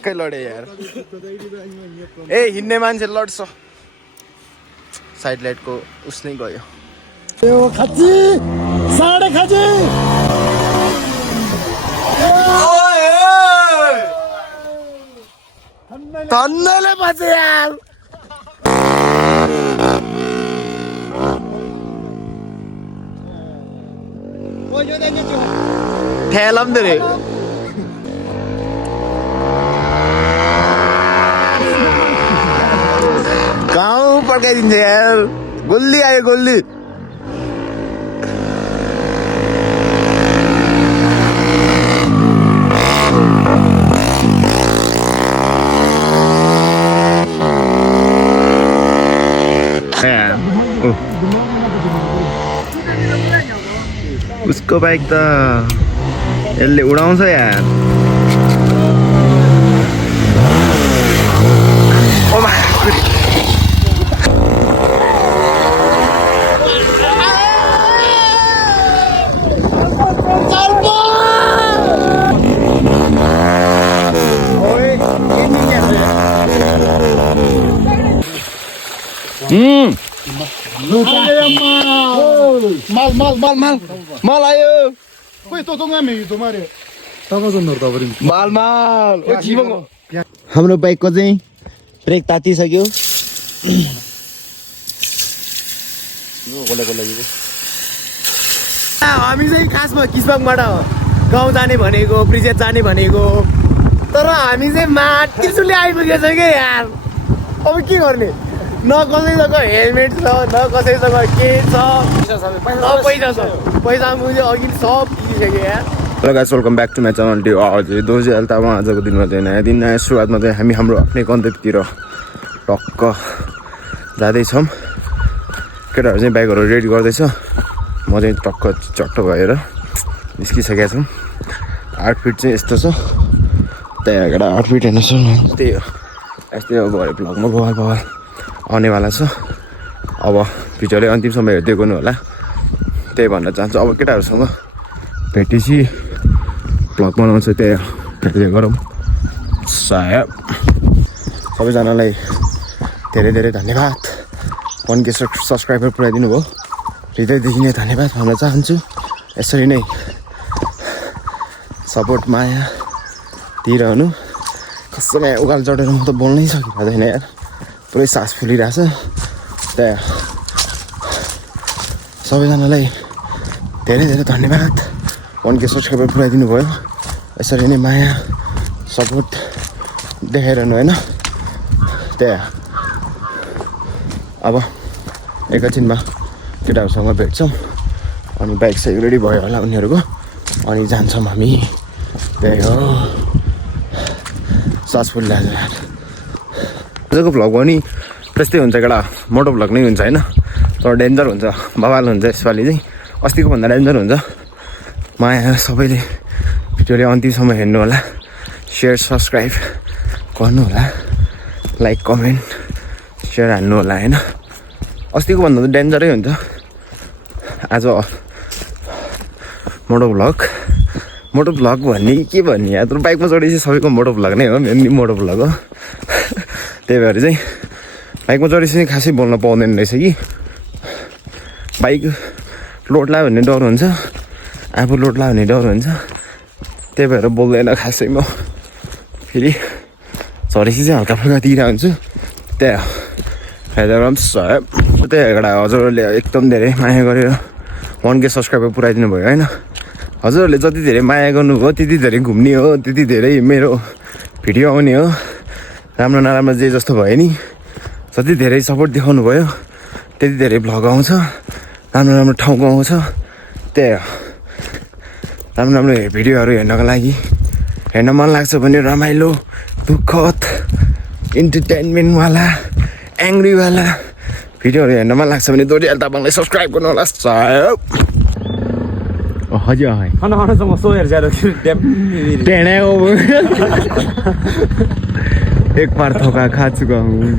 ठ्याक्कै लडे यार ए हिँड्ने मान्छे लड्छ साइड लाइटको उसनै गयो खाची साढे खाची धन्नले बचे यार ठेलम रे गाउँ पड्काइदिन्छ यार गोल्ली आयो गोल्ली उसको बाइक त यसले उडाउँछ यार mal mal mal mal माल आयो Uy, to ngame यो तुम्हारे तपाईँ नर्दा बरी माल माल ओ जीवको हाम्रो बाइकको चाहिँ ब्रेक तातिसक्यो हामी चाहिँ खासमा किसमबाट गाउँ जाने भनेको ब्रिजेट जाने भनेको तर हामी चाहिँ माथिसुले आइपुगेछ क्या यार अब के गर्ने न कसैसँग हेलमेट छ न कसैसँग के छ पैसा छ पैसा मुझे अघि सब किनिसक्यो यार hello guys welcome back to my channel डे हजुर दोजी अहिले त अब आजको दिनमा चाहिँ नयाँ दिन नयाँ सुरुवातमा चाहिँ हामी हाम्रो आफ्नै कन्टेन्टतिर टक्क जाँदैछौँ केटाहरू चाहिँ बाइकहरू रेडी गर्दैछ म चाहिँ टक्क चट्ट भएर निस्किसकेका छौँ आउटफिट चाहिँ यस्तो छ त्यहाँ केटा आउटफिट हेर्नुहोस् त्यही हो यस्तै अब भरे भ्लगमा बवाल बवाल आउनेवाला छ अब भिडियोले अन्तिमसम्म हेर्दै गर्नु होला त्यही भन्न चाहन्छु अब केटाहरूसँग भेटेपछि भ्लग बनाउँछ त्यही हेर्दै गरौँ सायद सबैजनालाई धेरै धेरै धन्यवाद 1K सब्सक्राइबर पुऱ्याइदिनु भयो हृदयदेखि नै धन्यवाद भन्न चाहन्छु यसरी नै सपोर्ट माया दिइरहनु कसमै उकालो चढेर म त बोल्नै सकिरहेको यार पुरै सास फुलिरहेछ त्यहाँ सबैजनालाई धेरै धेरै धन्यवाद 1K सब्सक्राइबर पुऱ्याइदिनु भयो यसरी नै माया सपोर्ट देखाइरहनु होइन त्यहाँ अब एकैछिनमा केटाहरूसँग भेट्छौँ अनि बाइक साइक रेडी भयो होला उनीहरूको अनि जान्छौँ हामी त्यही हो सास फुलिरहेछ यार आजको भ्लग पनि त्यस्तै हुन्छ केटा मोटो भ्लग नै हुन्छ होइन तर डेन्जर हुन्छ बवाल हुन्छ यसपालि चाहिँ अस्तिको भन्दा डेन्जर हुन्छ माया सबैले भिडियोले अन्तिमसम्म हेर्नु होला सेयर सब्सक्राइब गर्नु होला लाइक कमेन्ट सेयर हान्नु होला होइन अस्तिको भन्दा त डेन्जरै हुन्छ आज मोटो भ्लग भन्ने के भन्ने या तर बाइकमा चढेपछि सबैको मोटो भ्लग नै हो मेरो नि मोटो भ्लग हो त्यही भएर चाहिँ बाइकमा चढेपछि चाहिँ खासै बोल्न पाउँदैन रहेछ कि बाइक लोड लाग्यो भने डर हुन्छ आफू लोड लाग्यो भने डर हुन्छ त्यही भएर बोल्दैन खासै म फेरि चढेपछि चाहिँ हल्का फुल्का दिइरहेको हुन्छु त्यहाँ हैदराबाद साहेब त्यही एउटा हजुरहरूले एकदम धेरै माया गरेर 1K सब्सक्राइबर पुऱ्याइदिनु भयो होइन हजुरहरूले जति धेरै माया गर्नुभयो त्यति धेरै घुम्ने हो त्यति धेरै मेरो भिडियो आउने हो राम्रो नराम्रो जे जस्तो भयो नि जति धेरै सपोर्ट देखाउनु भयो त्यति धेरै भ्लग आउँछ राम्रो राम्रो ठाउँको आउँछ त्यही हो राम्रो राम्रो भिडियोहरू हेर्नको लागि हेर्न मन लाग्छ भने रमाइलो दुःखद इन्टरटेनमेन्टवाला एङ्ग्रीवाला भिडियोहरू हेर्न मन लाग्छ भने दोरी तपाईँलाई सब्सक्राइब गर्नु होला सायब हजुर 하나하나सँग सोयर ज्यादा टेढ़े हो एक बार धोखा खा चुका हूँ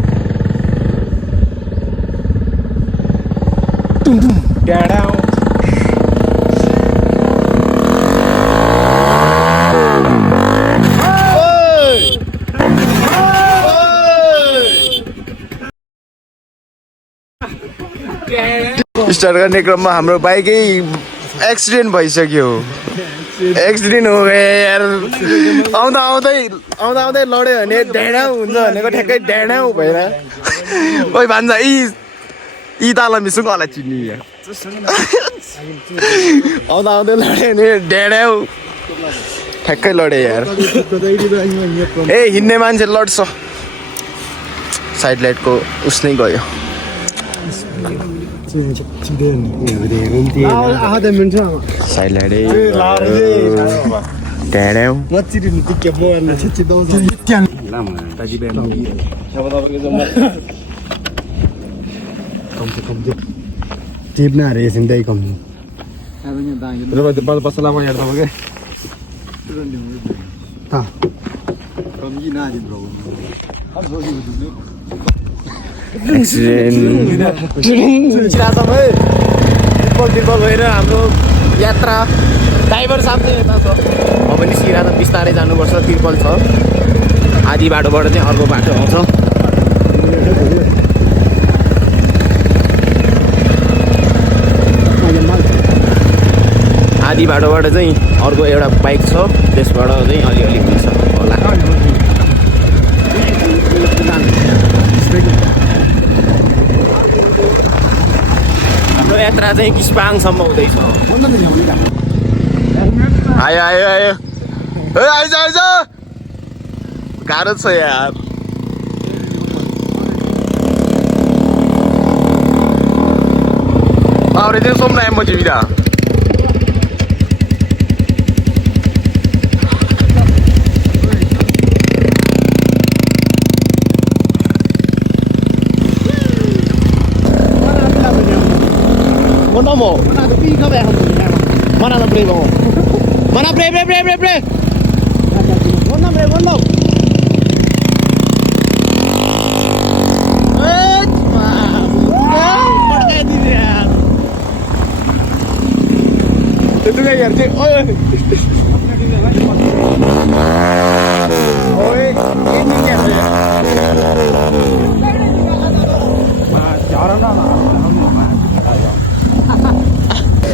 स्टार्ट गर्ने क्रममा हाम्रो बाइकै एक्सिडेन्ट भइसक्यो एक्सिडेन्ट हो यार आउँदा आउँदै लड्यो भने ढेँडा हुन्छ भनेको ठ्याक्कै ढेँडा भएर ओइ भान्जा यी ताल मिसुङ होला चिन्ने यहाँ आउँदा लड्यो भने ढेँडा ठ्याक्कै लड्यो यार ए हिँड्ने मान्छे लड्छ साइड लाइटको उसनै गयो साइड लाइटै टिप्न अरे एकछिन दाइ कम तिर्पल भएर हाम्रो यात्रा ड्राइभर सामने यता छ अब निस्किँदा त बिस्तारै जानुपर्छ तिर्पल छ आधी बाटोबाट चाहिँ अर्को बाटो आउँछ आधी बाटोबाट चाहिँ अर्को एउटा बाइक छ त्यसबाट चाहिँ अलिअलि हुन्छ होला हाम्रो यात्रा चाहिँ किस्पाङसम्म हुँदैछ आयो आयो आयो ए आइज आइज गाह्रो छ यार Ahora tienes sombra en motividad. Mana mo? Mana tu pergi kau bayar. Mana nak break kau? Mana break? Mana. Itu kan yaar cik. Oi, ini क्या है?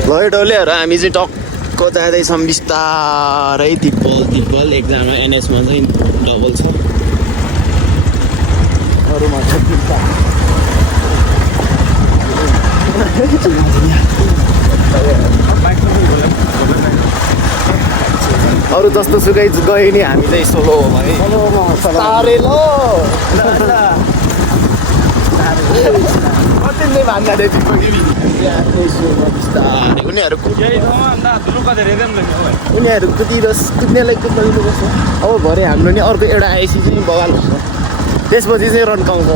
लय डोलेहरु हामी चाहिँ टक्क जाँदैछौँ बिस्तारै तिब्बल एकजना एनएसमा चाहिँ डबल छ अरूमा छ अरू जस्तो सुकै गयो नि हामी चाहिँ सोलो है सारे लो कतिले भान्दा दे तिमी बिस्तारै उनीहरू कुद्नेलाई कुद्नुपर्छ अब भरे हाम्रो नि अर्को एउटा आइसी चाहिँ बगाल हुन्छ त्यसपछि चाहिँ रन्काउँछ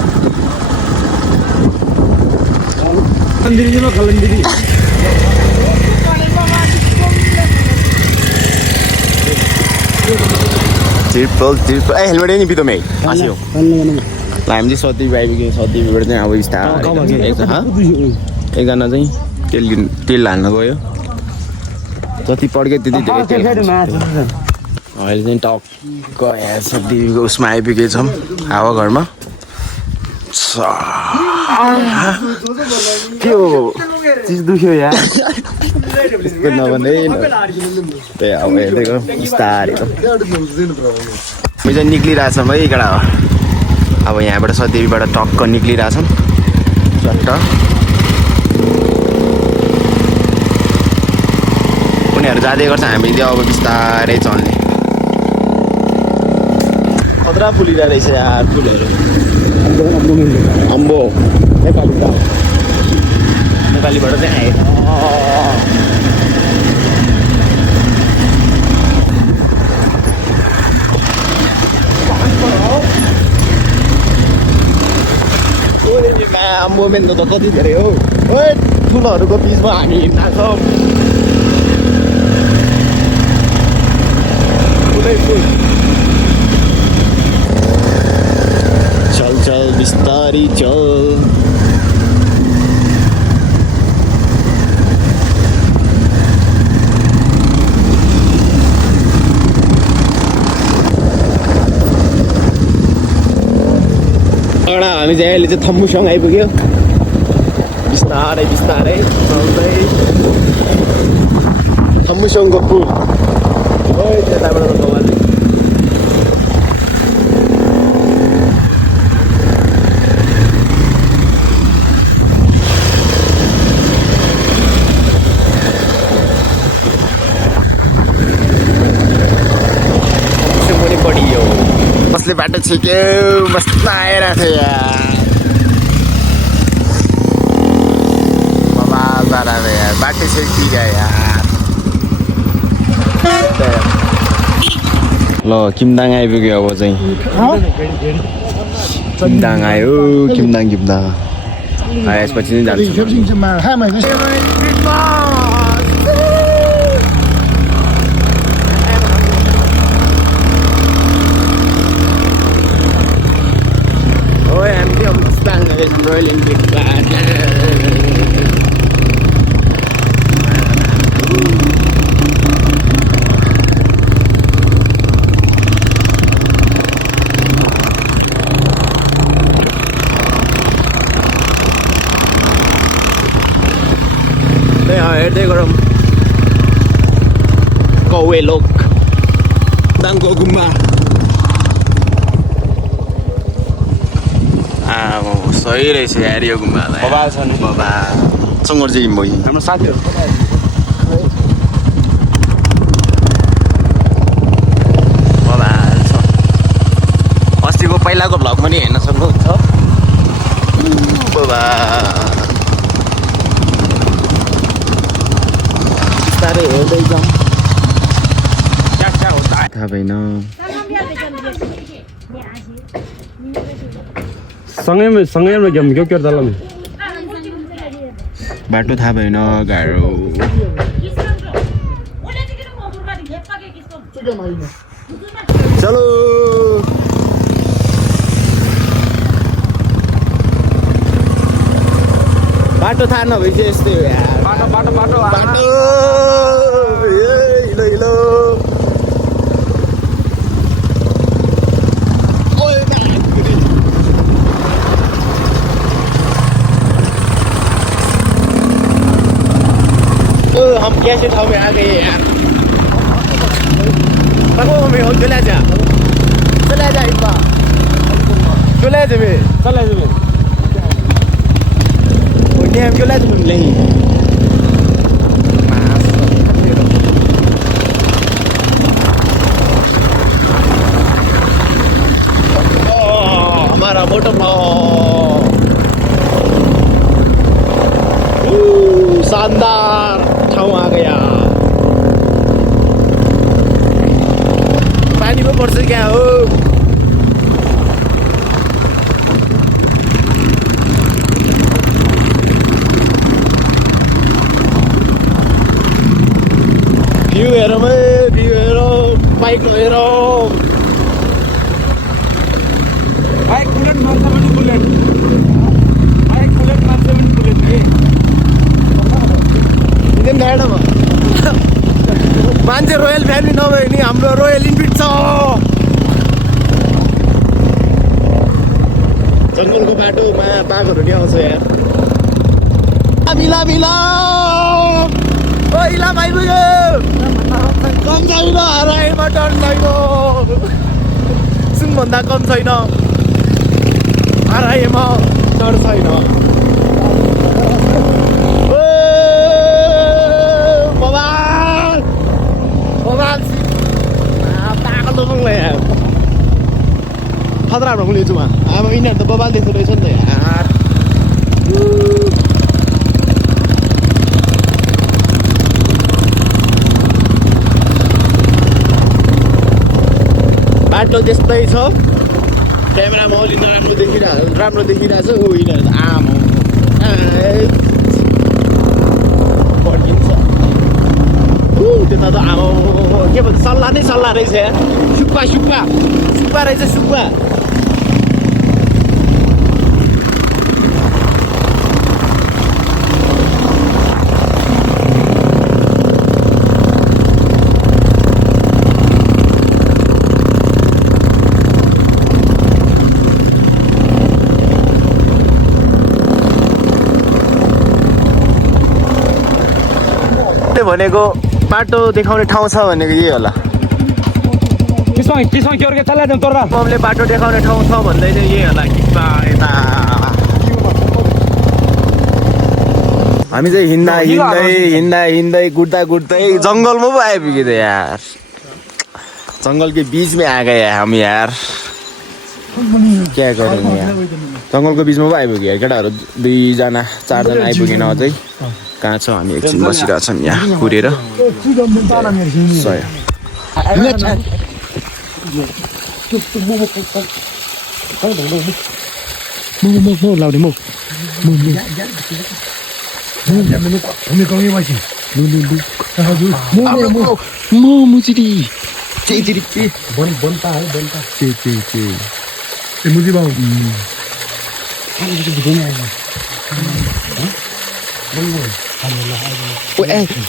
ट्रिपल हेलमेट नि बितो मै आसियो हामी चाहिँ सती आइपुग्यौँ सतीबाट चाहिँ अब बिस्तारै एकजना चाहिँ तेल हाल्न गयो जति पड्क्यो त्यति धेरै तेल अहिले चाहिँ टक्क सतीको उसमा आइपुगेछौँ हावाघरमा के हो चिज दुख्यो यार नभन्दै त्यही अब हेर्दैको बिस्तारै चाहिँ निक्लिरहेछौँ है केटा हो अब यहाँबाट सतीबाट टक्क निक्लिरहेछौँ चट्ट उनीहरू जाँदै गर्छ हामी चाहिँ अब बिस्तारै चल्ने खतरा फुलिरहेको रहेछ यार फुलहरू अम्बो नेपालीबाट चाहिँ आएन अम्बो मेन त कति धेरै हो ठुलोहरूको बिचमा हामी हिँड्छौँ ठुलै फुल चल बिस्तारी चल हामी चाहिँ अहिले चाहिँ थम्बुसँग आइपुग्यो बिस्तारै बिस्तारै चल्दै थम्मुसङको पुल त्यताबाट रोक्नु पनि बढियो कसले बाटो छिक्यो मस्त आइरहेको थियो यार बाटो छिर्की गयो यार ल किमदाङ आइपुग्यो अब चाहिँ किमदाङ आयो किमदाङ यसपछि नै जान्छ Royal Enfield plan. हेर्दै गरौँ कौवे लोक दाङको गुम्बा सही रहेछ यार यो गुम्बा बबाल छ नि बबाल सँगोर चाहिँ मै हाम्रो साथीहरू बबाल छ अस्तिको पहिलाको भ्लग पनि हेर्न सक्नुहुन्छ बबाल बिस्तारै हेर्दै जाउँ थाहा भएन सँगै गेम क्यों दाला में बाटो थाहा भएन गाह्रो चलो बाटो थाहा नभए चाहिँ यस्तै हो यार बाटो बाटो बाटो बाटो हिलो हिलो हम कैसे ठाउँ में आ गए यार तको हमें हो चला जा इब्बा चला जा बे ओने हम चला जा नहीं हमारा मोटर शानदार ठाउँ आ गया पानी में पर्छ क्या हो भ्यू हेरौँ है भ्यू हेरौँ बाइक हेरौँ बाइक बुलेट मान्छ भने बुलेट मान्छ भने बुलेट एकदम ढाडोमा मान्छे रोयल फ्यामिली नभए नि हाम्रो रोयल इन्फिल्ड छ जङ्गलको बाटोमा बाघहरू नि आउँछ यार मिला ओ इलाम आइपुग्यो कम छैन हराइमा डर छैन सुनभन्दा कम छैन हराइमा डर छैन खतरा हाम्रो लिन्छु अब यिनीहरू त बबाल देख्दो रहेछ नि त यार बाटो त्यस्तै छ क्यामेरामा अलि नराम्रो देखिरहेछ ऊ यिनीहरू त आमा पड्किन्छ त्यता त आमा के भन्छ सल्लाह नै सल्लाह रहेछ यार सुक्पा रहेछ सुक्पा किसमले भनेको बाटो देखाउने ठाउँ छ भनेको यही होला किसमा क्योर के चला तर ममले बाटो देखाउने ठाउँ छ भन्दै चाहिँ यही होला किसमा यता हामी चाहिँ हिँड्दै गुड्दै जङ्गलमा पो आइपुग्यो त यार जंगल के बीच में आ गए हम यार क्या करेंगे यार जंगल को बीच में आइपुग्यो यार केटाहरू 2 जना 4 जना आइपुगेन अझै कहाँ छ हामी एकछिन बसिरहेको छौँ यहाँ कुरेर मुझे बाबू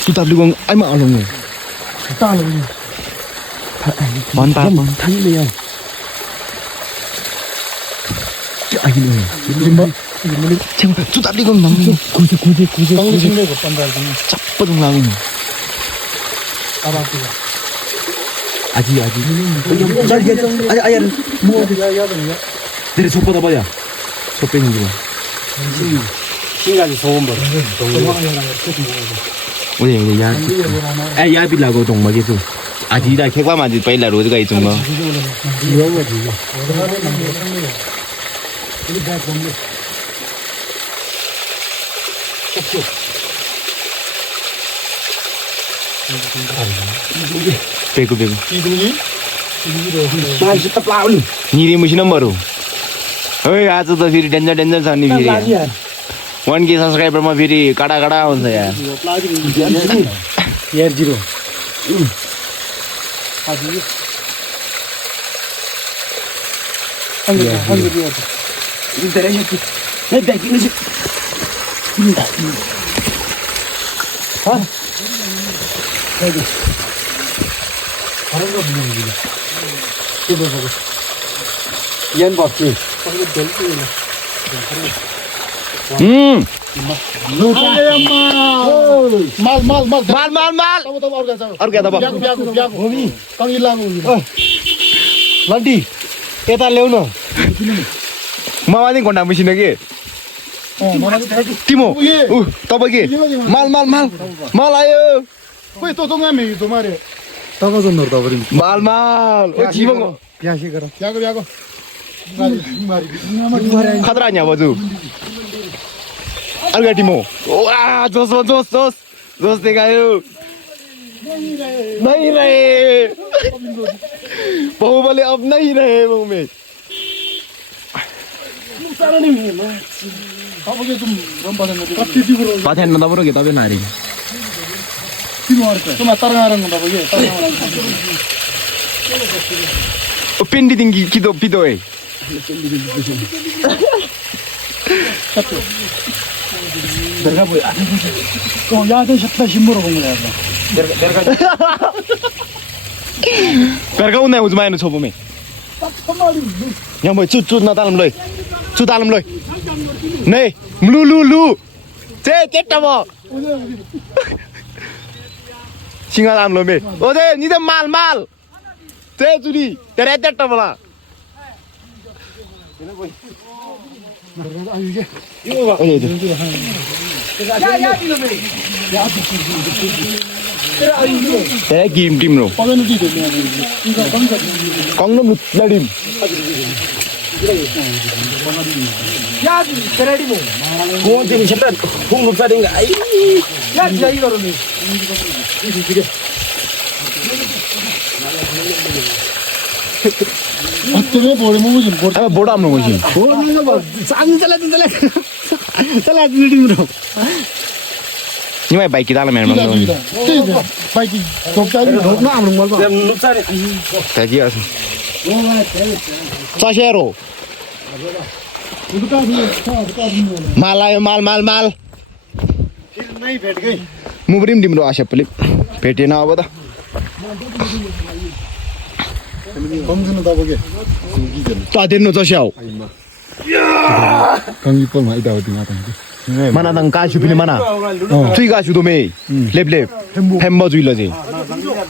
सुताब्लिगङ आइमा अलङ भन्ता थाइले सुताब्लिगङ नङ कुजे चप्प लाग्नु 아지 아야를 뭐 내려 젖보다 봐야 젖 빼는 거 신가지 좋은 거 오늘 야 빌라고 동막에서 아지다 개과 맞지 빨리 로드가 있던 거 Pego. Nyiri musim nomor. Hei, aja tuh video danger sana nih video. 1K subscriber mah video kada on saya. Year 0. Yan bakti. Mal. Aru kya taba? Lanti. Kita leuna. Mama ni konda mesin lagi. Timo. Taba ke? Mal ayo. Woi, तो मैं तुम्हारे तब नोर तब mal. Oh, jiwa kok. Biasa karo. Jago. Khadranya baju. Alga Timo. Wah, dos देखायो. नहीं रहे. बाहुबली अब नहीं रहे मुंह में. पाथेन न दबरो के तबे नारी. Pendi tinggi kido pidoe. Berga unai uzmai no chobo me. Yang boy cut na dalam loy. Cut dalam loy. Nei, lu. Cetta mo. Singa dalam loy me. Ode, ni de mal. Curi, terete tabla. Saya tim lo. Kong nom ladim. Ya, teredi mo. Kong tim cepat. Kong lupa ding. Ya, jadi karo ni. 어떻게 보래 먹으신 보. 아, 뭐라 안 먹으신. 보는 거 봐. 잘라. 느낌으로. 이마에 바이크 달라 맨 먹는 거. 바이크 독자리 독나 안 먹는 거 봐. 눕사리 대기야서. 사셰로. माल नहीं भेट गई मुबरिम डिम्रो आशा पले भेटेन अब त 검증은 다 보게 तादेन न जस्याउ 강기 뻔 많이 다 어디 나던데 Mana tang ka chu pini mana. Chui ka chu do me. Lep lep. Hembo chui lo ji.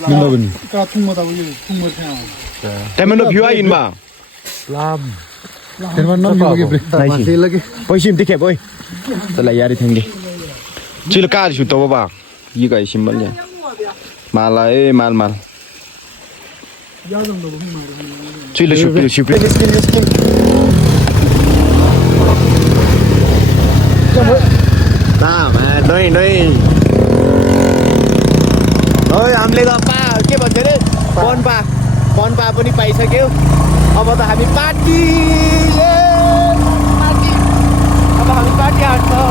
민다 보니. 까 통마다 보니 통마 생. Temen view ai in ma. 대만 남 여기 브레. Nice. Oi sim tikhe boy. Chala yari thenge. Chui ka chu to ba. Yi ga sim bal ya. Mala e mal mal. Chui lo shup shup. Nah, man, noi. Oi, हामीले त के भन्छ रे पनपा पनि पाइसक्यो अब त हामी party अब हामी पार्टी हाट्छौँ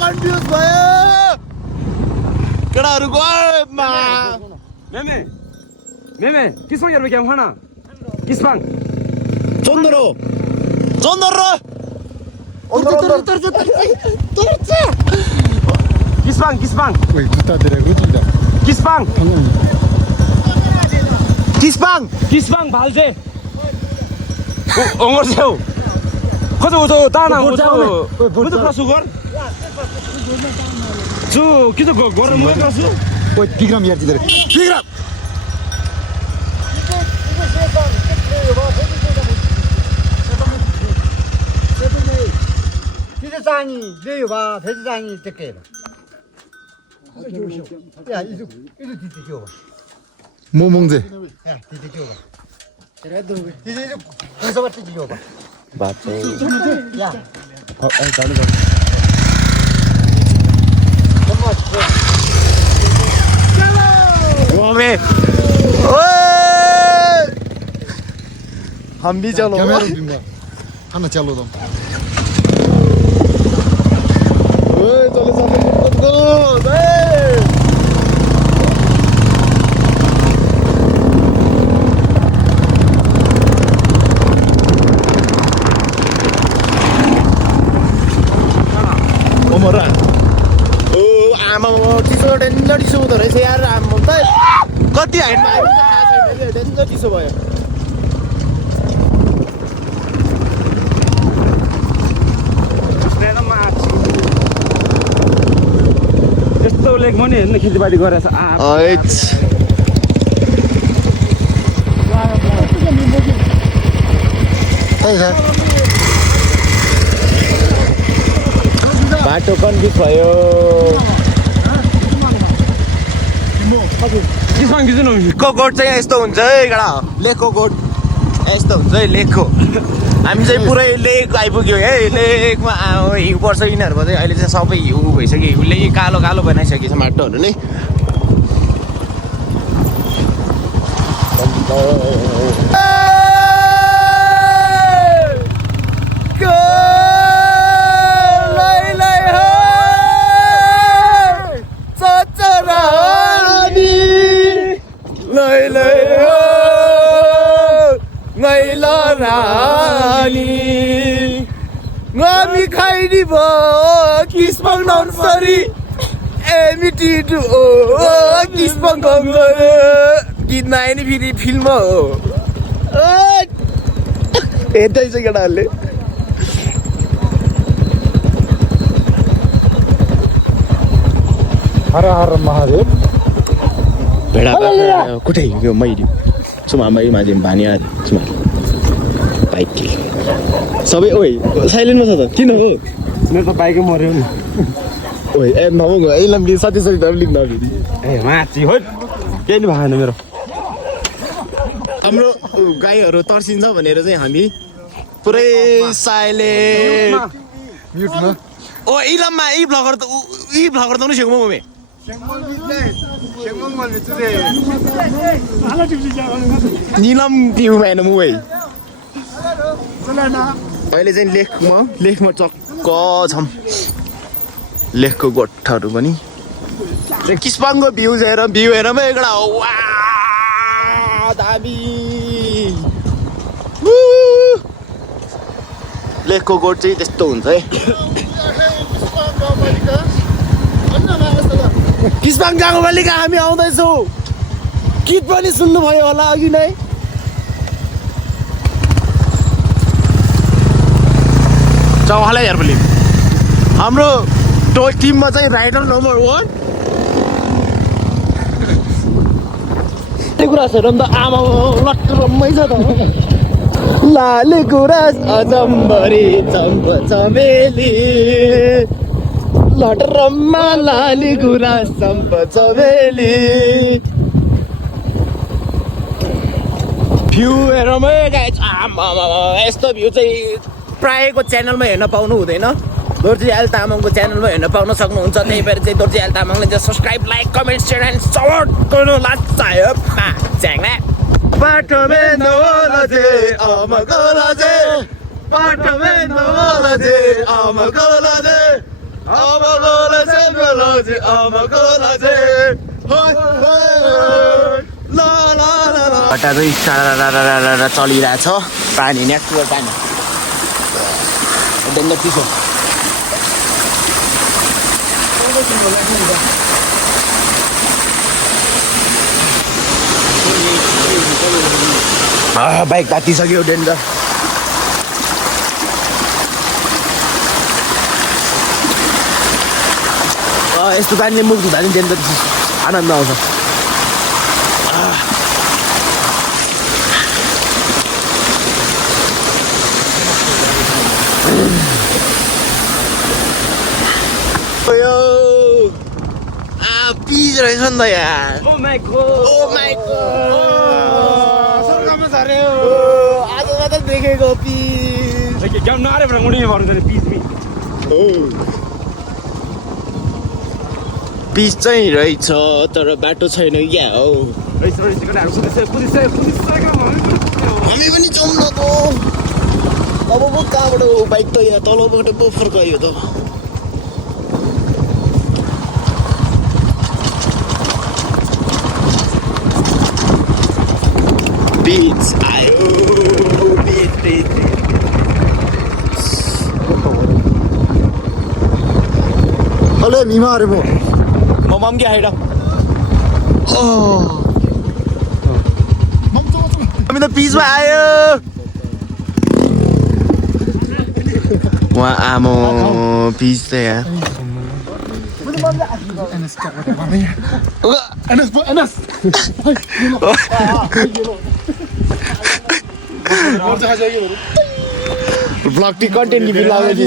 कन्फ्युज भयो केटाहरू गएमा मेमे किसमा हेर्नु क्या खाना किसपाङ चन्दरो किसपाङ 오이 부타 데라고 진짜. किसपाङ भाल्जे 엉어세요 커져 오저 따나 오저 먼저 가수 걸 저, 기저 거를 뭐 가수 오이 비그람 야지 데라. 비그람. 기대장이 내려봐 배지장이 듣게 야 이거 뒤에 줘봐 모몽제. 야 뒤에 줘봐 그래도 뒤에 공사바 뒤에 줘봐 맞죠 야 나는 오메 한비잖아 카메라 빈가. 하나 잘로도. 어머라 आमा चिसो डेन्जर चिसो हुँदो रहेछ यार आमा त कति हाइटमा आइपुग्छ थाहा छैन डेन्जर चिसो भयो यस्तो लेख पनि हेर्नु खेतीपाती गरेछ बाटो कन्फ्युज भयो किसपाङ किन लेखको गोठ चाहिँ यस्तो हुन्छ है केटा लेखको गोठ यस्तो हुन्छ है लेखको हामी चाहिँ पुरै लेक आइपुग्यो है लेकमा हिउँ पर्छ यिनीहरूको चाहिँ अहिले चाहिँ सबै हिउँ भइसक्यो हिउँले कालो कालो बनाइसकेको छ माटोहरू नै Ngami kaini bo kispang nonsari emiti tu kispang nonsari git naini phiri film ho hetai cha kedaharle हर हर महादेव भेडा कुठे यो मैले सुमा मै माझे भानी आदि सुमा बाइक के सबै ओइ साइलेन्टमा छ त किन हो मेरो त बाइकै मर्यो नि ओइ ए नमग ए लम्बी साथी त लिन्न फेरि ए माथि हो केही नि भएन मेरो हाम्रो गाईहरू तर्सिन्छ भनेर चाहिँ हामी पुरै साइलेन्ट म्युटमा ओ इलममा ई ब्लगर त उनी छेउमा ममे निलम भ्यूमा हेर्नु मुभै अहिले चाहिँ लेखमा चक्क छौँ लेखको गोठहरू पनि किस्पाङको भ्यू हेर एउटा वा दामी लेखको गोठ चाहिँ त्यस्तो हुन्छ है किस्पाङ गाउँपालिका हामी आउँदैछौँ गीत पनि सुन्नुभयो होला अघि नै चौहालै हेर फिल्म हाम्रो टिममा चाहिँ राइडर नम्बर 1 कुरा छ र नि त आमा लट्ट रम्मै छ त लाले गुराँस अजम्बरी चम्प चमेली लट रम्मा लाली गुराँस चम्प चमेली भ्यू हेरमै गाइस आमा यस्तो भ्यू चाहिँ प्रायःको च्यानलमा हेर्न पाउनु हुँदैन दोर्जी एल तामाङको च्यानलमा हेर्न पाउन सक्नुहुन्छ त्यही भएर चाहिँ दोर्जी एल तामाङले चाहिँ subscribe like comment share and support गर्नु लाग्छ च्याङ्ला बाटोमे नवलजे अमगोलजे बाटोमे नवलजे अमगोलजे अमगोलजे गोलजे अमगोलजे ला ला ला ला बाटा चाहिँ सारा चलिरहेछ पानी नेचुरल पानी एकदम चिसो बाइक तातिसक्यो डेन्जर यस्तो पानीले मुख धुँदा पनि डेन्जर आनन्द आउँछ पिज रहेछ नि त यार ओ माई गॉड सर्कमा छ रे आज मात्र देखेको पिज क्या नारे बड़ा मुड़ी में मारूंगा पीस में पिच चाहिँ रहेछ तर बाटो छैन क्या हो हामी पनि जाउँ न त अब पो कहाँबाट बाइक त यहाँ तलबाट पो फर्कायो त बिच आयो बिच Halo, Mima ada bu. Mamam क्या हेड हामी त पिचमा आयो वहाँ आमो पिच त यार Enas. ब्लग टी कन्टेन्ट भी लाग्यो नि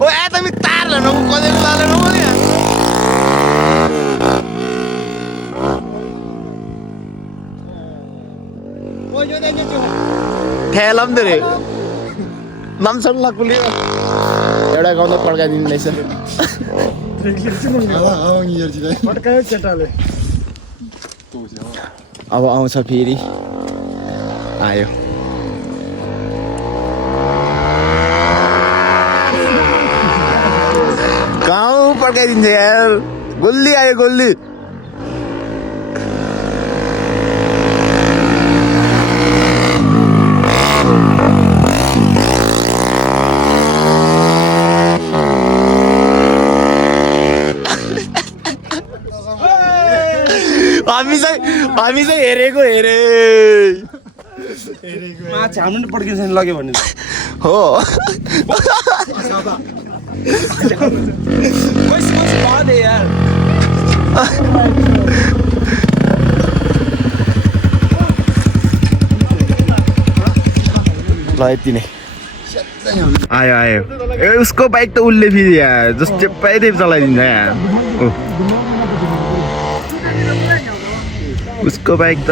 ओ ए तिमी तार हेर्न कहिले लालेन पनि ठेलम दरे नमसङ लकुले एउटा गाउँदा पड्काइदिनु रहेछ Padakai ketale. अब आउँछ फेरि आयो गाउँ पड्काइदिन्छ यार गोल्ली आयो गोल्ली हामी चाहिँ हेरेको हेरे माछा हाम्नु पड्किन्छ नि लग्यो भने हो यार ल यति नै आयो आयो ए उसको बाइक त उसले फेरि यार जस्तो पाइदिए चलाइदिन्छ यार उसको बाइक त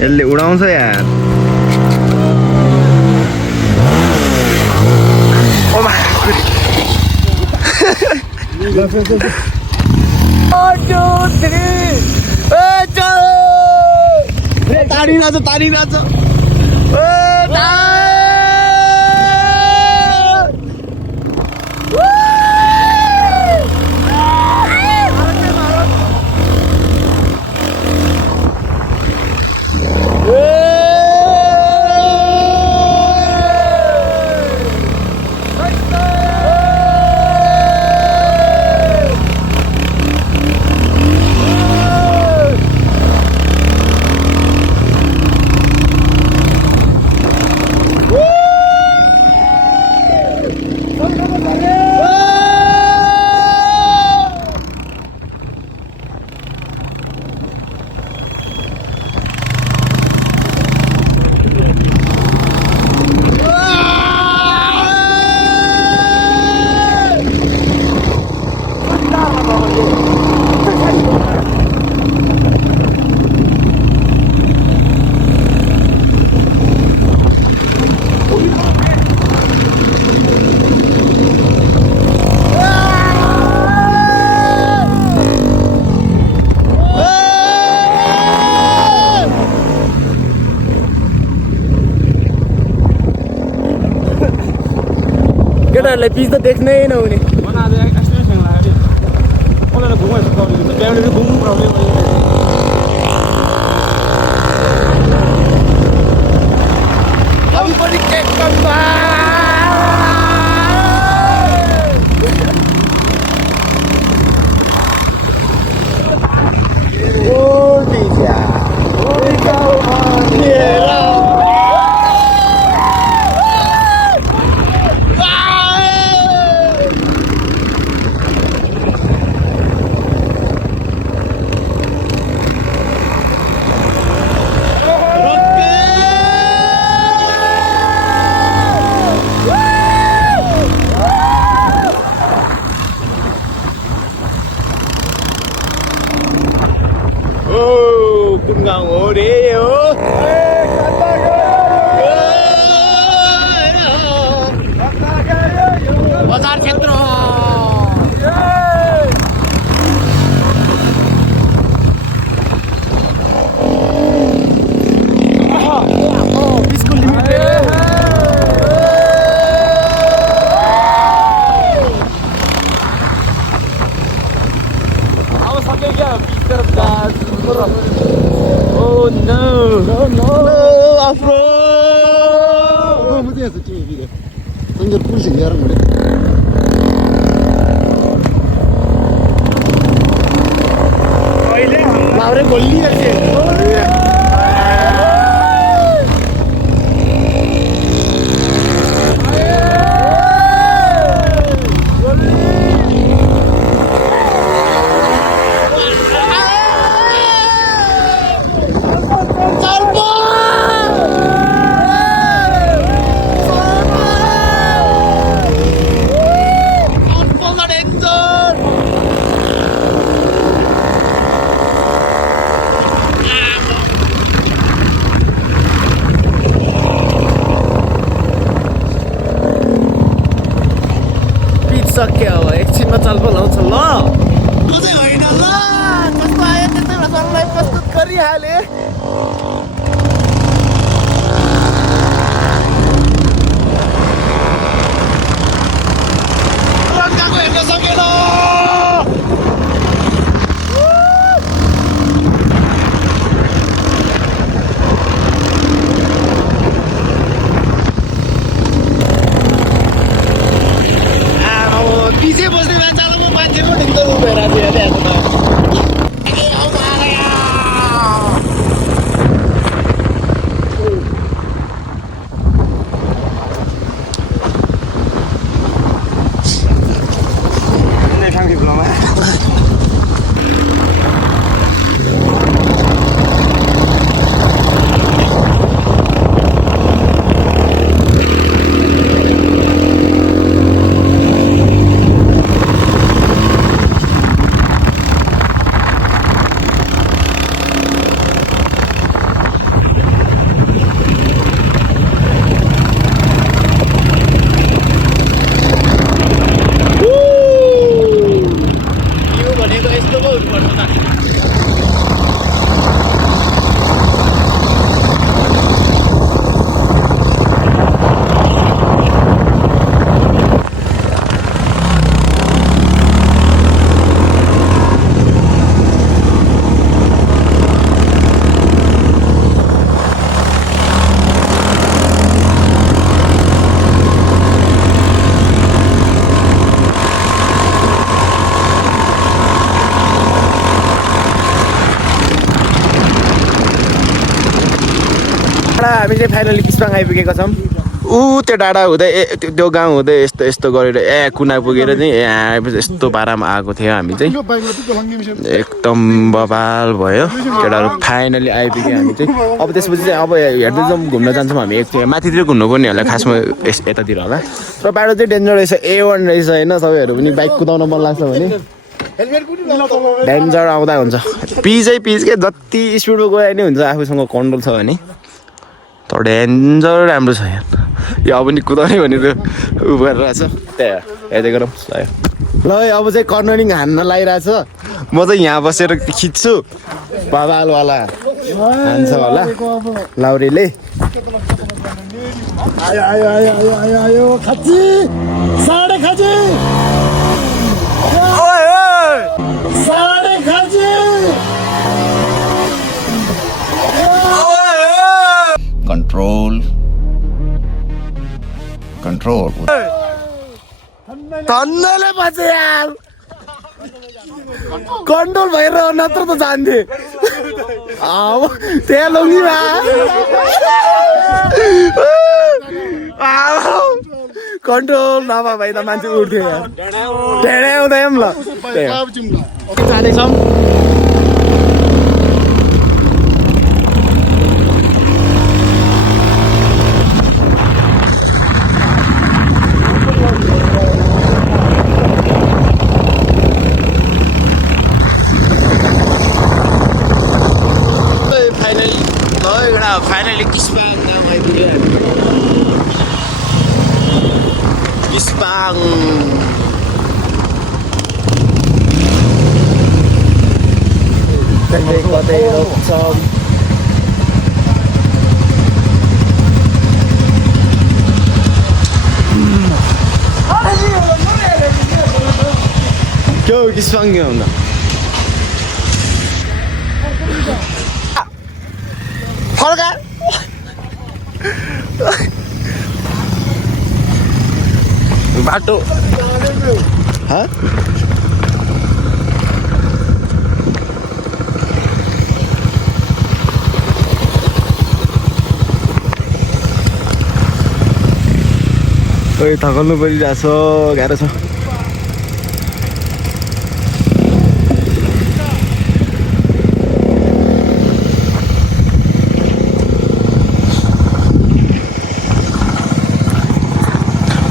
यसले उडाउँछ यार तारिरहेछ केटाहरूलाई पिच त देख्नै नहुने बजार क्षेत्र स्कुल लिमिटेड अब सके क्या Oh no! No, afro. Vamos essa tinha vida. Sangar push yaran mure. Laure golli ache. सक्यो अब एकछिनमा चल्पो लाउँछ ल बुझै होइन ल कस्तो आयो त्यस्तै सरलाई प्रस्तुत गरिहाले रङ्गाको हेर्न सकेन पीछे बस्ने मान्छेलाई म मान्छे पो ढिक्क उभिएर हामी चाहिँ फाइनली किस्ताङ आइपुगेका छौँ त्यो डाँडा हुँदै त्यो गाउँ हुँदै यस्तो यस्तो गरेर कुना पुगेर चाहिँ आएपछि यस्तो पारामा आएको थियो हामी चाहिँ एकदम बवाल भयो केटाहरू फाइनली आइपुग्यो हामी चाहिँ अब त्यसपछि चाहिँ अब हेर्दै जाउँ घुम्न जान्छौँ हामी एकचोटि माथितिर घुम्नु पर्ने होला खासमा यतातिर होला र बाटो चाहिँ डेन्जर रहेछ A1 रहेछ होइन तपाईँहरू पनि बाइक कुदाउन मन लाग्छ भने डेन्जर आउँदा हुन्छ पिच के जति स्पिडमा गयो नि हुन्छ आफूसँग कन्ट्रोल छ भने तर डेन्जर राम्रो छ यहाँ यो अब नि कुदाउने भने त उ गरिरहेछ त्यहाँ हेर्दै गरौँ ल अब चाहिँ कर्नरिङ हान्न लागिरहेछ म चाहिँ यहाँ बसेर खिच्छु बवालवाला हान्छ होला लाउरेले आयो खाची धन्नले बचे यार कन्ट्रोल भएर नत्र त जान्थे त्यहाँ लुङ्गीमा कन्ट्रोल नभए भाइ त मान्छे उठ्थ्यो यार ढेडे आउँदै ल चालेछौँ फाइनली किस्पाङ नाम आइपुग्यो किस्पाङ कतै रोक्छ क्या हो किस्पाङ के हुँदा फर्का बाटो खोइ थकाल्नु परिरहेछ गाह्रो छ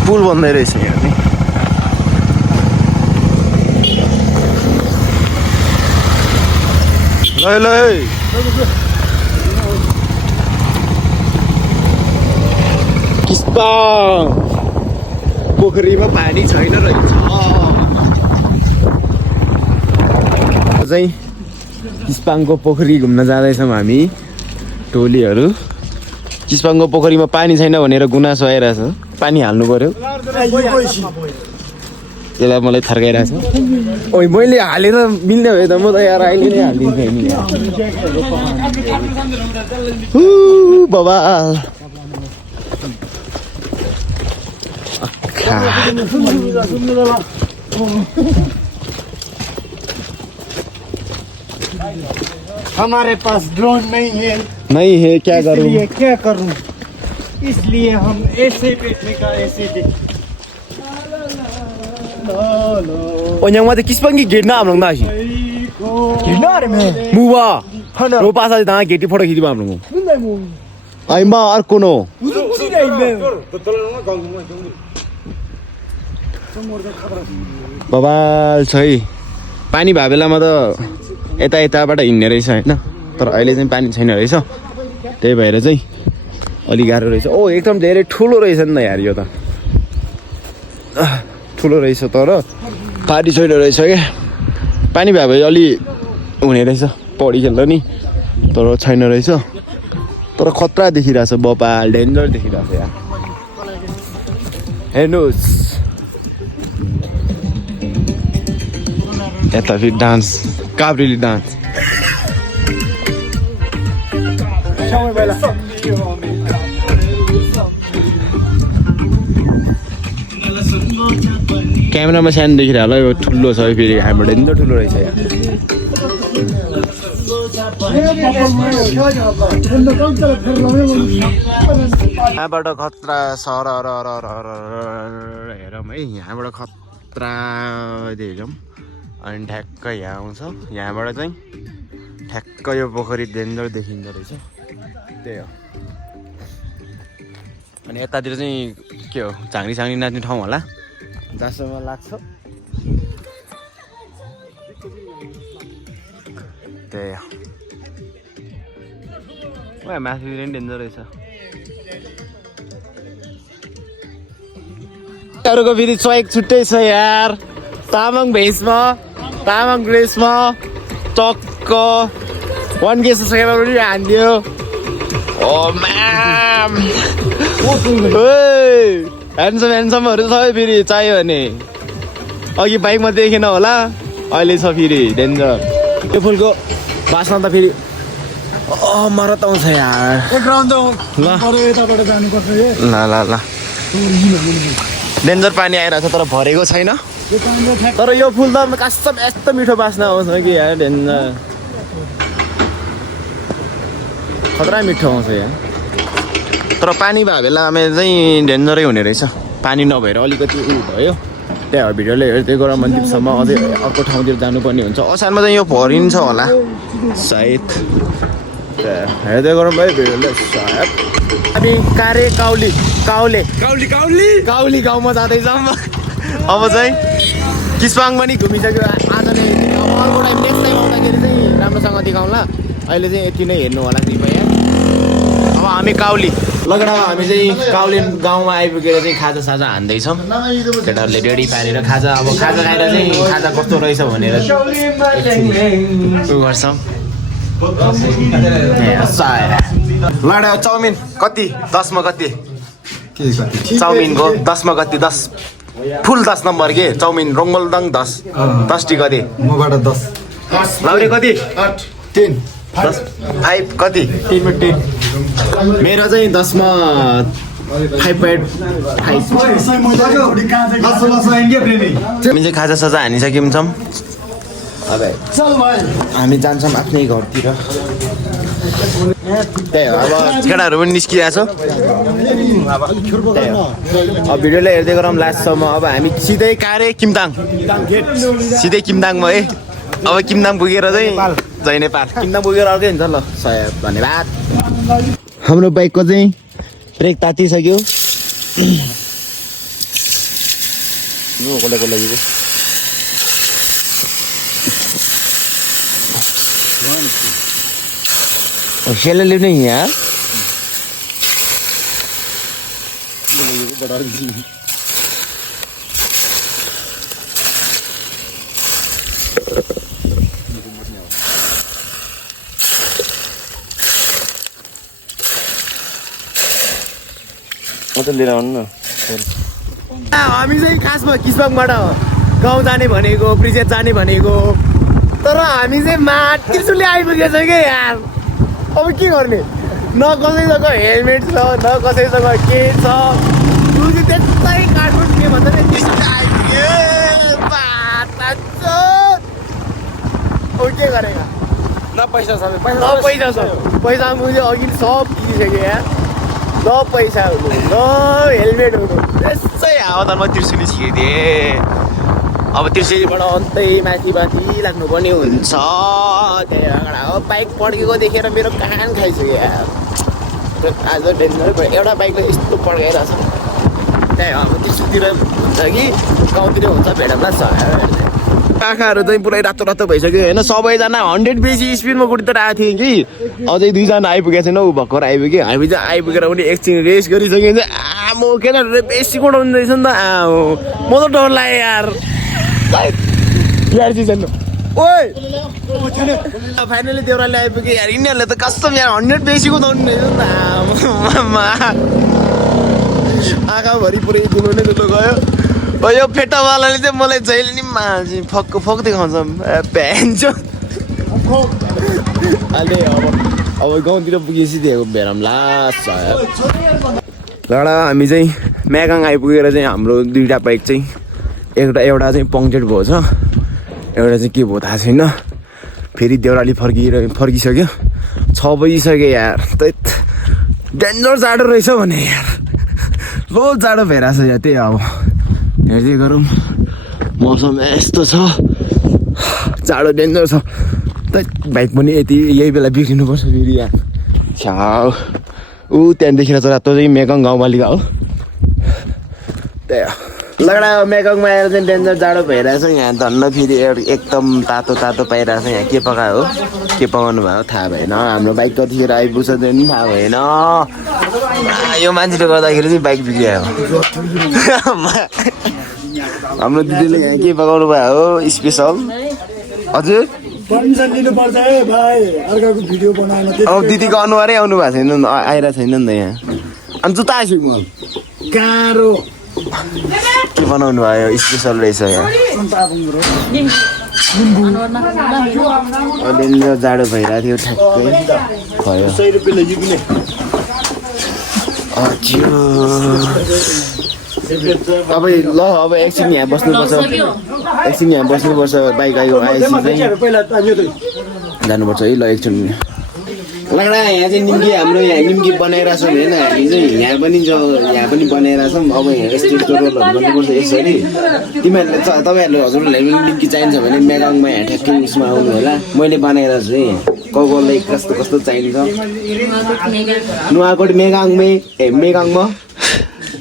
पुल बन्दै रहेछ यहाँ नि ल किस्पाङ पोखरीमा पानी छैन रहेछ चाहिँ किस्पाङको पोखरी घुम्न जाँदैछौँ हामी टोलीहरू किस्पाङको पोखरीमा पानी छैन भनेर गुनासो आइरहेछ पानी हाल्नु पर्यो त्यसलाई मलाई थर्काइरहेछ ओइ मैले हालेर मिल्ने भए त म त यार अहिले नै हालिदिन्थेँ नि बाबा हमारे पास ड्रोन नहीं है क्या करूं क्या करूं इसलिए हम ऐसे बैठने का ऐसे yang mati kispangi gedna amlong na shi गिरना रे मैं muwa ro pasa da geti photo khidi amlong ai ma ar kono बबाल छ है पानी भए बेलामा त यता यताबाट हिँड्ने रहेछ होइन तर अहिले चाहिँ पानी छैन रहेछ त्यही भएर चाहिँ अलि गाह्रो रहेछ ओ एकदम धेरै ठुलो रहेछ नि त यार यो त ठुलो रहेछ तर पानी छैन रहेछ क्या पानी भए भए अलि हुने रहेछ पौडी खेल्दा नि तर छैन रहेछ तर खतरा देखिरहेछ बबाल डेन्जर देखिरहेछ यार हेर्नुहोस् यता फेरि डान्स काभ्रेली डान्स क्यामेरामा सानो देखिरहेको होला यो ठुलो छ फेरि हाम्रो डेन्जर ठुलो रहेछ यहाँ यहाँबाट खतरा सर हेरौँ है यहाँबाट खतरा हेरौँ अनि ठ्याक्क यहाँ आउँछ यहाँबाट चाहिँ ठ्याक्क यो पोखरी डेन्जर देखिँदो रहेछ त्यही हो अनि यतातिर चाहिँ के हो झाङ्री साङ्री नाच्ने ठाउँ होला जहाँसम्म लाग्छ त्यही हो माथि डेन्जर रहेछ अरूको फेरि चोइक छुट्टै छ यार तामाङ भेषमा तामाङ ड्रेसमा टक्क 1 केस सकेर पनि हान्दियो ओ म्याम ह्यान्डसमहरू सबै फेरि चाहियो भने अघि बाइकमा देखेन होला अहिले छ फेरि डेन्जर यो फुलको बास्ना त फेरि मरत आउँछ यार एक राउन्ड त यताबाट जानुपर्छ ल डेन्जर पानी आइरहेको छ तर भरेको छैन तर यो फुल त कस्तो यस्तो मिठो बास्ना आउँछ कि यहाँ डेन्जर खतरा मिठो आउँछ यहाँ तर पानी भए बेलामा चाहिँ डेन्जरै हुने रहेछ पानी नभएर अलिकति उ भयो त्यहाँ भिडियोले हेर्दै गर मन्दिरसम्म अझै अर्को ठाउँतिर जानुपर्ने हुन्छ असारमा चाहिँ यो भरिन्छ होला सायद हेर्दै गरौँ भाइ भिडियोले सायद हामी कारे काउली गाउँमा जाँदैछौँ अब चाहिँ किस्वाङ पनि घुमिसक्यो आज नै अब अर्को टाइम नेक्स्ट टाइम आउँदाखेरि चाहिँ राम्रोसँग देखाउँला अहिले चाहिँ यति नै हेर्नु होला कृपया अब हामी काउली लगडा हामी चाहिँ काउली गाउँमा आइपुगेर चाहिँ खाजा साजा हान्दैछौँ केटाहरूले रेडी पारेर खाजा अब खाजा खाएर चाहिँ खाजा कस्तो रहेछ भनेर गर्छौँ लडा चाउमिन कति 10 मा कति चाउमिनको 10 मा कति 10 फुल 10 नम्बर के चाउमिन रङ्गलदङ 10 10 टी कति मबाट 10 लाउरे कति 10 5 कति 10 मेरो चाहिँ 10 मा 5.5 हामी चाहिँ खाजा साजा हानिसक्यौँ छौँ अब हामी जान्छौँ आफ्नै घरतिर त्यही हो अब केटाहरू पनि निस्किरहेको छ अब भिडियोले हेर्दै गरौँ लास्टसम्म अब हामी सिधै कारे किमताङ सिधै किमताङमा है अब किमताङ पुगेर चाहिँ जय नेपाल किमताङ पुगेर अर्कै हुन्छ ल धन्यवाद हाम्रो बाइकको चाहिँ ब्रेक तातिसक्यो सेलले नै यहाँ लिएर आउनु न हामी चाहिँ खासमा किस्मबाट गाउँ जाने भनेको ब्रिजेट जाने भनेको तर हामी चाहिँ त्रिशुली आइपुगेछ क्या यार अब के गर्ने न कसैसँग हेलमेट छ न कसैसँग के छ तु चाहिँ त्यस्तै काटुन के भन्छ नि अब के गरेका न पैसा छ पैसा मुझे अघि सब किनिसक्यो यार न पैसा हुनु न हेलमेट हुनु त्यसै हावादारमा त्रिशुली छिरिदिएँ अब त्रिशुलीबाट अन्तै माथि लाग्नुपर्ने हुन्छ त्यही भएर हो बाइक पड्केको देखेर मेरो कान खाइसक्यो यार आज डेन्जर एउटा बाइकले यस्तो पड्काइरहेछ त्यही अब त्रिशुलीतिर हुन्छ कि गाउँतिर हुन्छ भेडौँला आँखाहरू चाहिँ पुरै रातो रातो भइसक्यो होइन सबैजना 100 बेसी स्पिडमा कुटिँदै आएको थिएँ कि अझै 2 जना आइपुगेको छैन ऊ भर्खर आइपुग्यो हामी चाहिँ आइपुगेर पनि एकछिन रेस गरिसक्यो चाहिँ आमो केटाहरूले बेसी कुटाउनु रहेछ नि त आमो म त डर लाग्यो यार ओइ फाइनली देउराले आइपुग्यो यार यिनीहरूले त कस्तो यार 100 बेसी कुदाउनु रहेछ नि त आमा आँखाभरि पुरै दुलो नै दुलो गयो ओ यो फेटावालाले चाहिँ मलाई जहिले नि मान्छे फक देखाउँछ भ्यान्छ अहिले अब गाउँतिर पुगेपछि दिएको भेराम लास्ट लडा हामी चाहिँ म्यागाङ आइपुगेर चाहिँ हाम्रो 2टा बाइक चाहिँ एउटा चाहिँ पङ्क्चर भएको छ एउटा चाहिँ के भयो थाहा छैन फेरि देउराली फर्किसक्यो 6 बजिसक्यो यार डेन्जर जाडो रहेछ भने यार लो जाडो भइरहेछ यार त्यही अब हेर्दै गरौँ मौसम यस्तो छ जाडो डेन्जर छ त बाइक पनि यही बेला बिग्रिनुपर्छ फेरि यहाँ छ्याउ ऊ त्यहाँदेखि त रातो चाहिँ मेगाङ गाउँपालिका हो त्यही हो लगडा मेगाङमा आएर चाहिँ डेन्जर जाडो भइरहेछ यहाँ धन्न फेरि एकदम तातो पाइरहेछ यहाँ के पकायो के पकाउनु भयो थाहा भएन हाम्रो बाइक कतिखेर आइपुग्छ त्यो पनि थाहा भएन यो मान्छेले गर्दाखेरि चाहिँ बाइक बिग्रियो हाम्रो दिदीले यहाँ के पकाउनु भयो हो स्पेसल हजुर पर्मिसन लिनुपर्छ है भाइ अर्काको भिडियो बनाउन अब दिदीको अनुहारै आउनु भएको छैन आइरहेको छैन नि त यहाँ अनि जुत्ता आएछु म गाह्रो के बनाउनु भयो स्पेसल रहेछ यहाँ डेन्जर जाडो भइरहेको थियो ठ्याक्कै भयो 100 रुपियाँले जिग्ने तपाईँ ल अब एकछिन यहाँ बस्नुपर्छ बाइक आयो आएपछि चाहिँ जानुपर्छ है ल एकछिन लाग्ला यहाँ चाहिँ निम्की हाम्रो यहाँ निम्की बनाइरहेको छौँ होइन हामी चाहिँ यहाँ पनि बनाइरहेको छौँ अब यहाँ यस्तो रोलहरू गर्नुपर्छ यसरी तिमीहरूले तपाईँहरूले हजुरहरूलाई पनि निम्की चाहिन्छ भने मेगाङमा यहाँ ठ्याक्कै उसमा आउनु होला मैले बनाइरहेको छु है कसलाई कस्तो चाहिन्छ नुवाकोट मेगाङमा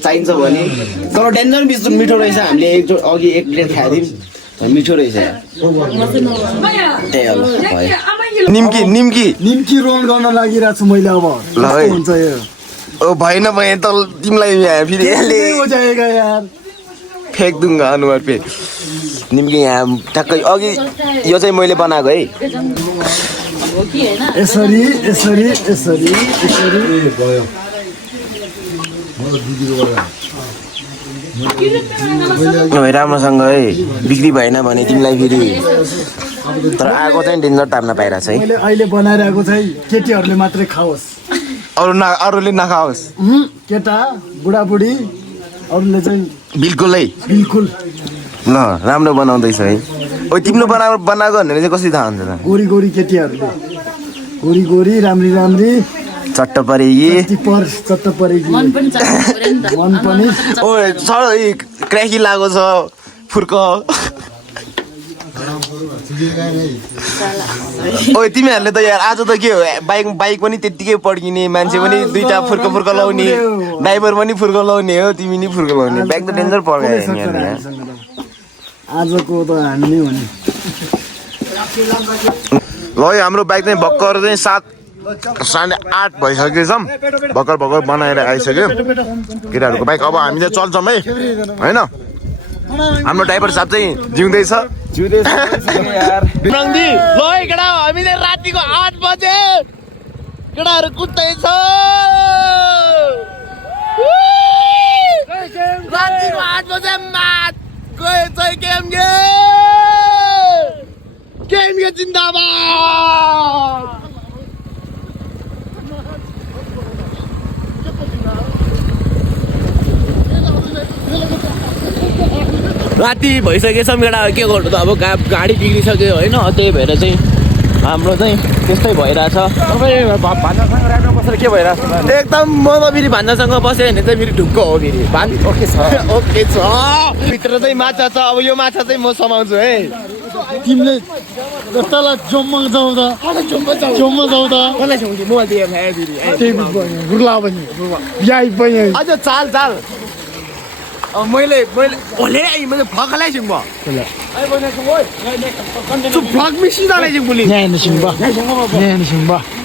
चाहिन्छ भने तर डेन्जर मिठो रहेछ हामीले अघि एक प्लेट खाएको थियौँ मिठो रहेछ त्यही होला भयो निम्की रोल गर्न लागिरहेको छु मैले अब हुन्छ यो ओ भएन भने त तिमीलाई यहाँ फेरि फेक दुङ्गा अनुहार पे निम्की यहाँ ठ्याक्कै अघि यो चाहिँ मैले बनाएको है यसरी राम्रोसँग है बिक्री भएन भने तिमीलाई फेरि तर आगो चाहिँ डेन्जर ताप्न पाइरहेछ है मैले अहिले बनाइरहेको चाहिँ केटीहरूले मात्रै खाओस् अरूले नखाओस् केटा बुढाबुढी अरूले चाहिँ बिल्कुल ल राम्रो बनाउँदैछ है ओ तिम्रो बनाएको भनेर चाहिँ कसरी थाहा हुन्छ त गोरी केटीहरूले गोरी राम्री चट्ट परेगी चट्ट परेगी मन पनि ओ सर क्र्याकी लागेको छ फुर्क ओ तिमीहरूले त यार आज त के हो बाइक पनि त्यत्तिकै पड्किने मान्छे पनि दुईटा फुर्क लाउने ड्राइभर पनि फुर्क लाउने हो तिमी नि फुर्क लाउने बाइक त डेन्जर पड्कायो आजको त हामी नै हो नि ल हाम्रो बाइक चाहिँ भर्खर चाहिँ 7:30 भइसकेछ भर्खर बनाएर आइसक्यो केटाहरूको बाइक अब हामी चाहिँ चल्छौँ है होइन हाम्रो ड्राइभर साहब चाहिँ जिउँदैछ केटा हामीले रातिको 8 बजे केटाहरू कुद्दैछ रातिको 8 बजे मात गए चाहिँ गेम जिन्दाबाद राति भइसकेछ केटा के गर्नु त अब गाडी बिग्रिसक्यो होइन त्यही भएर चाहिँ हाम्रो चाहिँ त्यस्तै भइरहेछ भान्जासँग राख्नु बसेर के भइरहेछ एकदम म त फेरि भान्जासँग बसेँ भने चाहिँ फेरि ढुक्क हो फेरि ओके छ भित्र चाहिँ माछा छ अब यो माछा चाहिँ म समाउँछु है तिमीले जतालाई जम्मा जाउँदा कसलाई समाउँछु मोबाइल दिए फेरि गुर्ला पनि याइ पनि अझ चाल अब मैले मैले भ्लग ल्याइसिउँ म भ्लग में सीधा ल्याइसिउँ बोली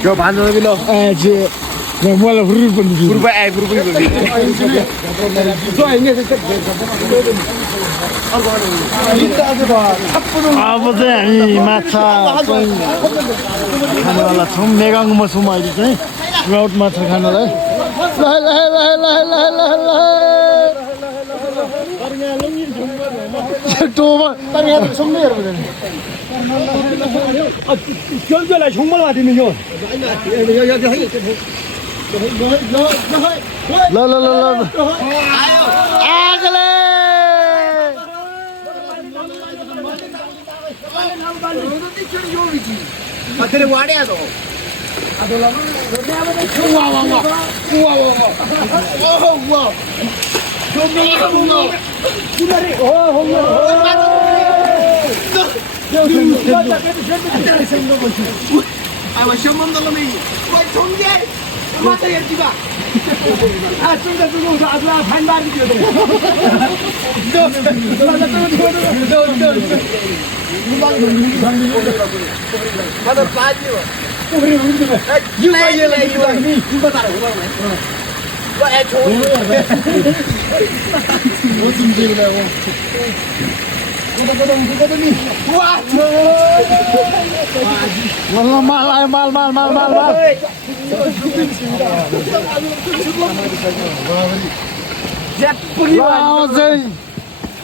त्यो भान्जा बिलो मलाई हुरु पनि अब चाहिँ हामी माछा खानेवाला छौँ मेगाङमा छौँ अहिले चाहिँ ट्राउट माछा खानलाई 결제라 정말 많이요. आगले तेरे वाड़े आ दो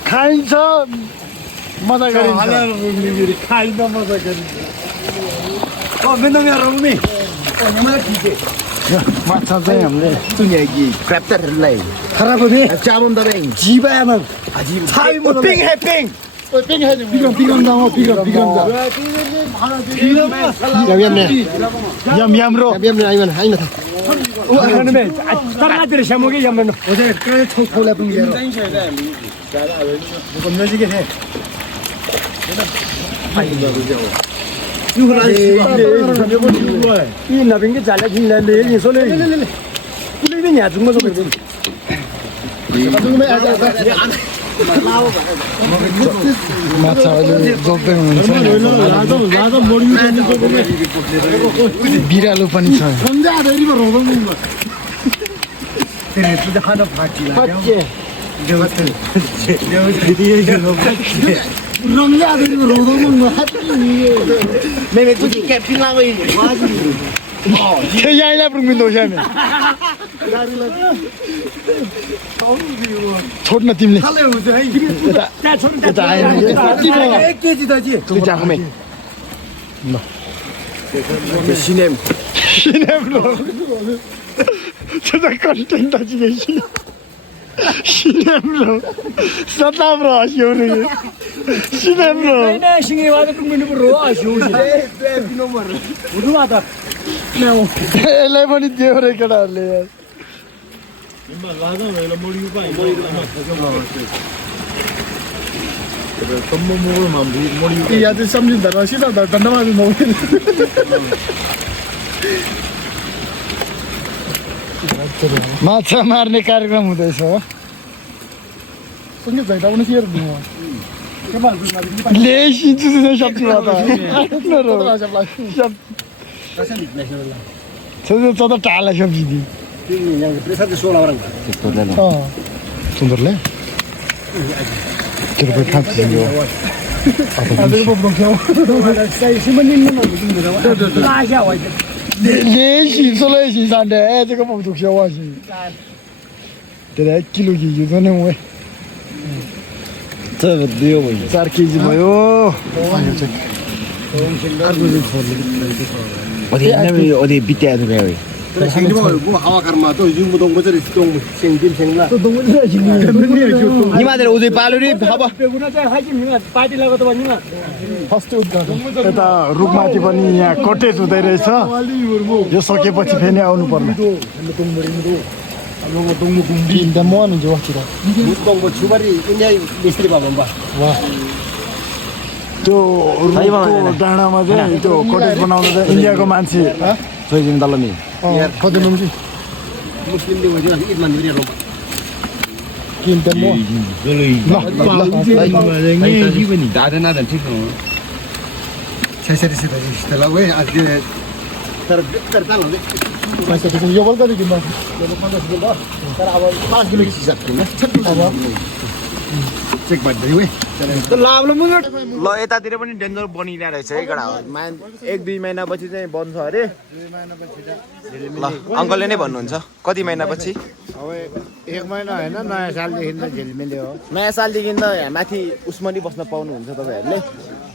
खाइन्छ मजा गरिन्छ खाइन्छ मजा गरिन्छ माछा चाहिँ हामीले सुनेकी क्र्याप्टरहरूलाई खराब हुने चामन दबेङ जीवामा छाइ म पिङ हे पिङ पिगम जाऊ पिगम यम रो आइमान आइमा था तरह तेरे शामों के यमन हो जाए कहीं छौ छौला पनि लिएर नजिकै थे 이 나빈 게 잘라 진짜인데 이 소리 꿀리는 야 중거 좀 माछा अहिले जोक्दै हुनुहुन्छ बिरालो पनि छ 매매 굳이 캠핑 나고 있는 खेयाइला पुग्नु दोस्यामे छोड्न तिमीले यता आएन 1 kg 더지 그 작음에 시넴 시네브로 저다 컨텐츠 지게 시네브로 사타브로 아시오르 시네브로 나 싱이 와도 끊는 거로 아쉬우지 우두 와다 यसलाई पनि दियो रे केटाहरूले यार या चाहिँ सम्झिँदा रसिदा धन्यवाद माछा मार्ने कार्यक्रम हुँदैछ हो सँगै झैटा पनि सेयर दिनु लेसिन्छु सब्जी चौध टाला सब्जी दि सुन्दरले लेसी सोलेसी 산데 저거 뭐 독셔와시 그래 किलो 기주 전에 왜 저거 दियो भयो 4 केजी भयो 어디 밑에 들어요 니마들 오늘 발로리 봐봐 पार्टी लगाउँदा भनिमा फर्स्ट उद्घाटन यता रुखमाथि पनि यहाँ कटेज हुँदै रहेछ यो सकेपछि फेरि आउनु पर्ने त्यो रुखको डाँडामा चाहिँ त्यो कटेज बनाउँदा चाहिँ इन्डियाको मान्छे 저희는 달라미 खदेनुम्जी किन्टेमो 나든 ठीक हो यो बल्का देखि म तर अब 5 किलो हिसाब किन चेक गर्दै वे ल यतातिर पनि डेन्जर बनिरहेको रहेछ है कडा 1-2 महिनापछि चाहिँ बन्छ अरे ल अङ्कलले नै भन्नुहुन्छ कति महिनापछि अब 1 महिना हैन नयाँ सालदेखि त झिलमिले हो नयाँ सालदेखि त यहाँ माथि उसमनी बस्न पाउनुहुन्छ तपाईँहरूले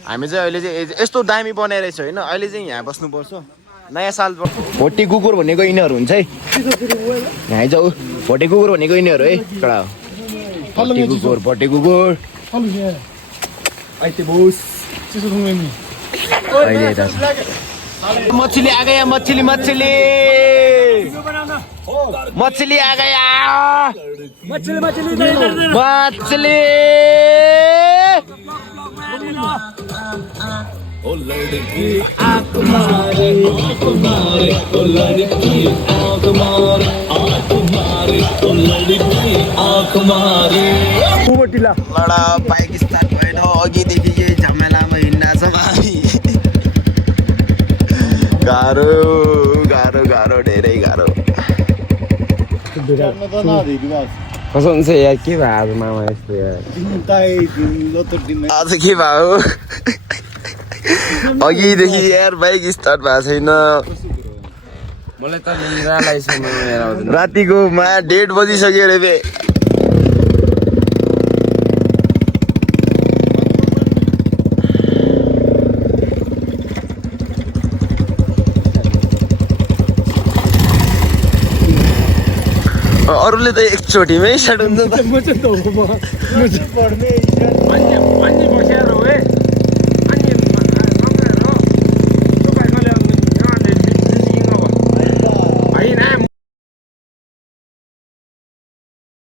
हामी चाहिँ अहिले चाहिँ यस्तो दामी बनाइरहेछ होइन अहिले चाहिँ यहाँ बस्नुपर्छ नयाँ साल भोटे कुकुर भनेको यिनीहरू हुन्छ है यहाँ जाऊ भोटे कुकुर भनेको यिनीहरू है कडा भोटे कुकुर मछली आ गया मछली मछली मछली आ गया मछली ओ लड़की आँख मारे ओ लड़की आँख मारे ओ लड़की आँख मारे लडा बाइक स्टार्ट भएन अघिदेखि यही झमेलामा हिँड्दा छ भाइ गाह्रो गाह्रो गाह्रो धेरै गाह्रो कसो हुन्छ यार के भयो आज मामा यस्तो यार आज के भयो अघिदेखि यार बाइक स्टार्ट भएको छैन मलाई त निन्द्रा लागिसक्यो मामा यार आउँदैन रातिको मा 1:30 बजिसक्यो रे बे अरूले त एकचोटिमै स्टार्ट हुन्छ त अन्य बसेर हो